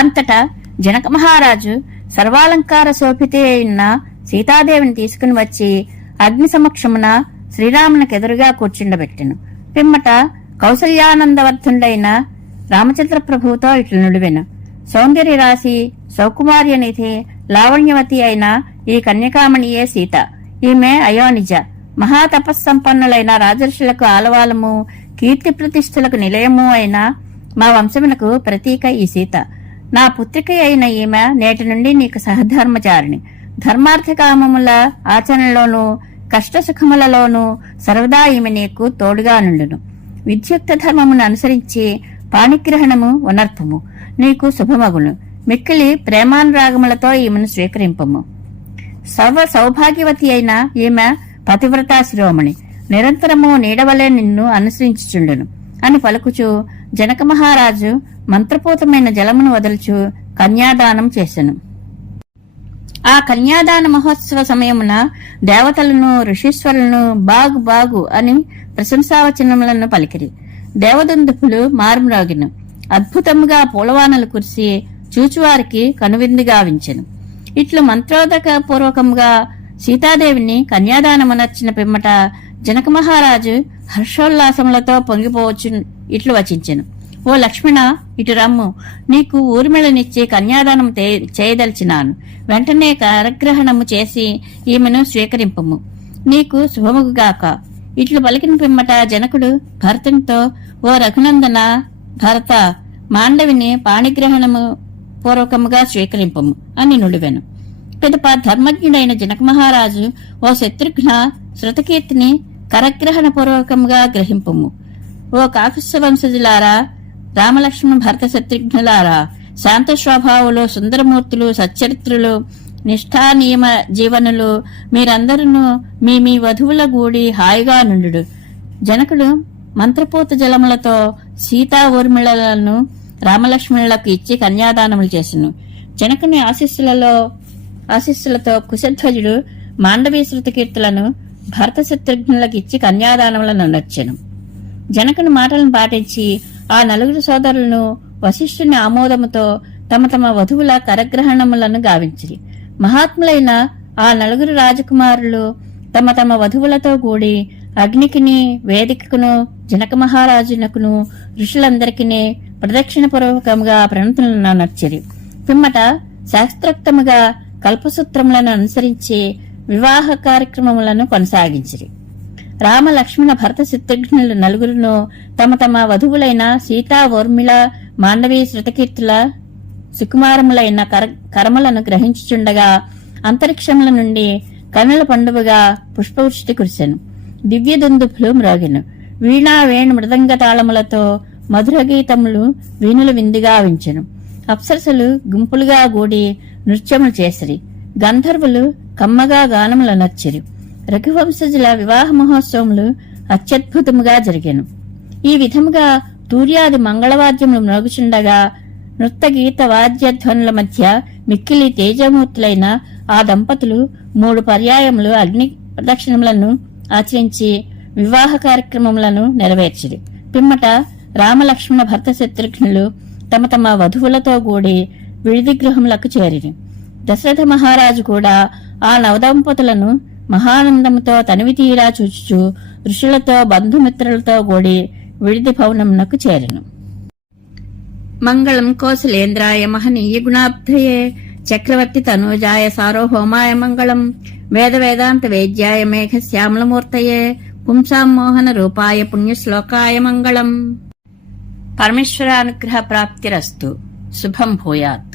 అంతటా జనక మహారాజు సర్వాలంకార శోభితే అయిన సీతాదేవిని తీసుకుని వచ్చి అగ్ని సమక్షమున శ్రీరామునికెదురుగా కూర్చుండబెట్టెను. పిమ్మట కౌసల్యానందవర్ధుడైన రామచంద్ర ప్రభువుతో ఇట్లు నుడివెను. సౌందర్య రాశి సౌకుమార్య నిధి లావణ్యవతి అయిన ఈ కన్యకామణియే సీత. ఈమె అయోనిజ. మహాతపస్సంపన్నులైన రాజర్షులకు ఆలవాలము, కీర్తి ప్రతిష్ఠలకు నిలయము అయిన మా వంశమునకు ప్రతీక ఈ సీత. నా పుత్రిక అయిన ఈమె నేటి నుండి నీకు సహధర్మచారిణి. ధర్మార్థ కామముల ఆచరణలోనూ కష్టసుఖములలోనూ సర్వదా ఈమె నీకు తోడుగా నుండును. విద్యుక్త ధర్మమును అనుసరించి పాణిగ్రహణము అనర్థము నీకు శుభమగును. మిక్కిలి ప్రేమానురాగములతో ఈమెను స్వీకరింపము. సర్వ సౌభాగ్యవతి అయిన ఈమె పతివ్రతా శిరోమణి. నిరంతరము నీడవలే నిన్ను అనుసరించుచుండును అని పలుకుచు జనక మహారాజు మంత్రపూతమైన జలమును వదలుచు కన్యాదానం చేసెను. ఆ కన్యాదాన మహోత్సవ సమయమున దేవతలను ఋషీశ్వరులను బాగు బాగు అని ప్రశంసావచనములను పలికిరి. దేవదందుపులు మారుమ్రోగిను. అద్భుతముగా పూలవానలు కురిసి చూచువారికి కనువిందుగా వించెను. ఇట్లు మంత్రోదక పూర్వకముగా సీతాదేవిని కన్యాదానమునర్చిన పిమ్మట జనక మహారాజు హర్షోల్లాసములతో పొంగిపోవచ్చు ఇట్లు వచించెను. ఓ లక్ష్మణ, ఇటు రమ్ము. నీకు ఊర్మిళనిచ్చి కన్యాదానం చేయదలిచినాను. వెంటనే కరగ్రహణము చేసి ఈమెను స్వీకరింపము. నీకు శుభముగాక. ఇట్లు పలికిన పిమ్మట జనకుడు భరతునితో, ఓ రఘునందన భరత, మాండవిని పాణిగ్రహణము పూర్వకముగా స్వీకరింపము అని నుడివెను. పిదప ధర్మజ్ఞుడైన జనక మహారాజు, ఓ శత్రుఘ్న, శృతకీర్తిని కరగ్రహణ పూర్వకముగా గ్రహింపము. ఓ కాకుత్స వంశజులారా, రామలక్ష్మణ భరత శత్రుఘ్నులారా, శాంత స్వభావులు, సుందరమూర్తులు, సచ్చరిత్రులు, నిష్ఠానియమ జీవనులు మీరందరూ మీ మీ వధువుల గూడి హాయిగా నుండు. జనకుడు మంత్రపూత జలములతో సీతా ఊర్మిళలను రామలక్ష్మణులకు ఇచ్చి కన్యాదానములు చేసెను. జనకుని ఆశీస్సులతో కుశధ్వజుడు మాండవీ శృతకీర్తులను భరత శత్రుఘ్నులకు ఇచ్చి కన్యాదానములను నర్చెను. జనకుని మాటలను పాటించి ఆ నలుగురు సోదరులను వశిష్ఠుని ఆమోదముతో తమ తమ వధువుల కరగ్రహణములను గావించిరి. మహాత్ములైన ఆ నలుగురు రాజకుమారులు తమ తమ వధువులతో కూడి అగ్నికిని, వేదికకును, జనక మహారాజునకును, ఋషులందరికీ ప్రదక్షిణ పూర్వకముగా ప్రణతులను నర్చిరి. పిమ్మట శాస్త్రోక్తముగా కల్పసూత్రములను అనుసరించి వివాహ కార్యక్రమములను కొనసాగించిరి. రామ లక్ష్మణ భరత శత్రుఘ్నులు నలుగురును తమ తమ వధువులైన సీతా ఊర్మిళ మాండవీ శృతకీర్తుల సుకుమారములైన కర్మలను గ్రహించుచుండగా అంతరిక్షముల నుండి కన్నుల పండువగా పుష్పవృష్టి కురిసెను. దివ్య దుందుభులు మ్రోగెను. వీణా వేణు మృదంగ తాళములతో మధుర గీతములు వీణుల విందుగా వించెను. అప్సరసలు గుంపులుగా గూడి నృత్యములు చేసిరి. గంధర్వులు కమ్మగా గానములు నర్చిరి. రఘువంశజుల వివాహ మహోత్సవములు అత్యద్భుతముగా జరిగెను. ఈ విధముగా తూర్యాది మంగళవాద్యములు మ్రోగుచుండగా నృత్య గీత వాద్యధ్వనుల మధ్య మిక్కిలి తేజమూర్తులైన ఆ దంపతులు 3 పర్యాయములు అగ్ని ప్రదక్షిణములను ఆచరించి వివాహ కార్యక్రమములను నెరవేర్చిరి. పిమ్మట రామలక్ష్మణ భరత శత్రుఘ్నులు తమ తమ వధువులతో కూడి విడిది గృహములకు చేరిరి. దశరథ మహారాజు కూడా ఆ నవదంపతులను మహానందముతో తనివి తీరా చూచుచు ఋషులతో బంధుమిత్రులతో కూడి విడిది భవనమునకు చేరెను. మంగళం కౌసలేంద్రాయ మహనీయ గుణాబ్ధయే చక్రవర్తి తనూజాయ సార్వభౌమాయ మంగళం. వేద వేదాంత వేద్యాయ మేఘ శ్యామలమూర్తయే పుంసాం మోహన రూపాయ పుణ్యశ్లోకాయ మంగళం. పరమేశ్వరానుగ్రహ ప్రాప్తిరస్తు. శుభం భూయాత్.